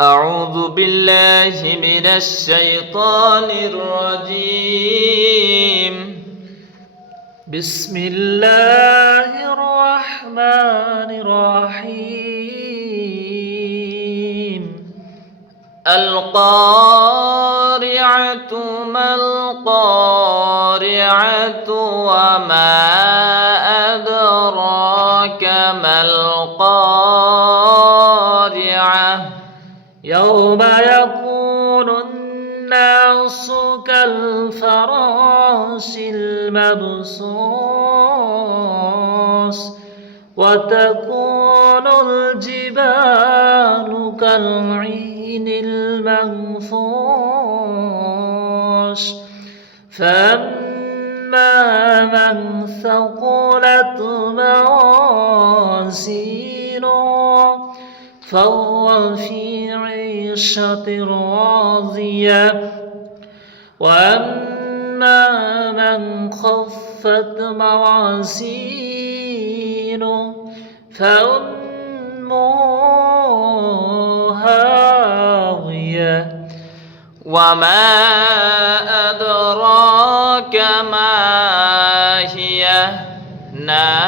أعوذ بالله من الشيطان الرجيم. بسم الله الرحمن الرحيم. القارعة ما القارعة وما أدراك ما القارعة يوم يكون الناس كالفراش المبثوث وتكون الجبال كالعهن المنفوش فأما من ثقلت موازينه فهو في عيشة راضية وأما من خفت موازينه فأمه هاوية وما أدراك ما هي نار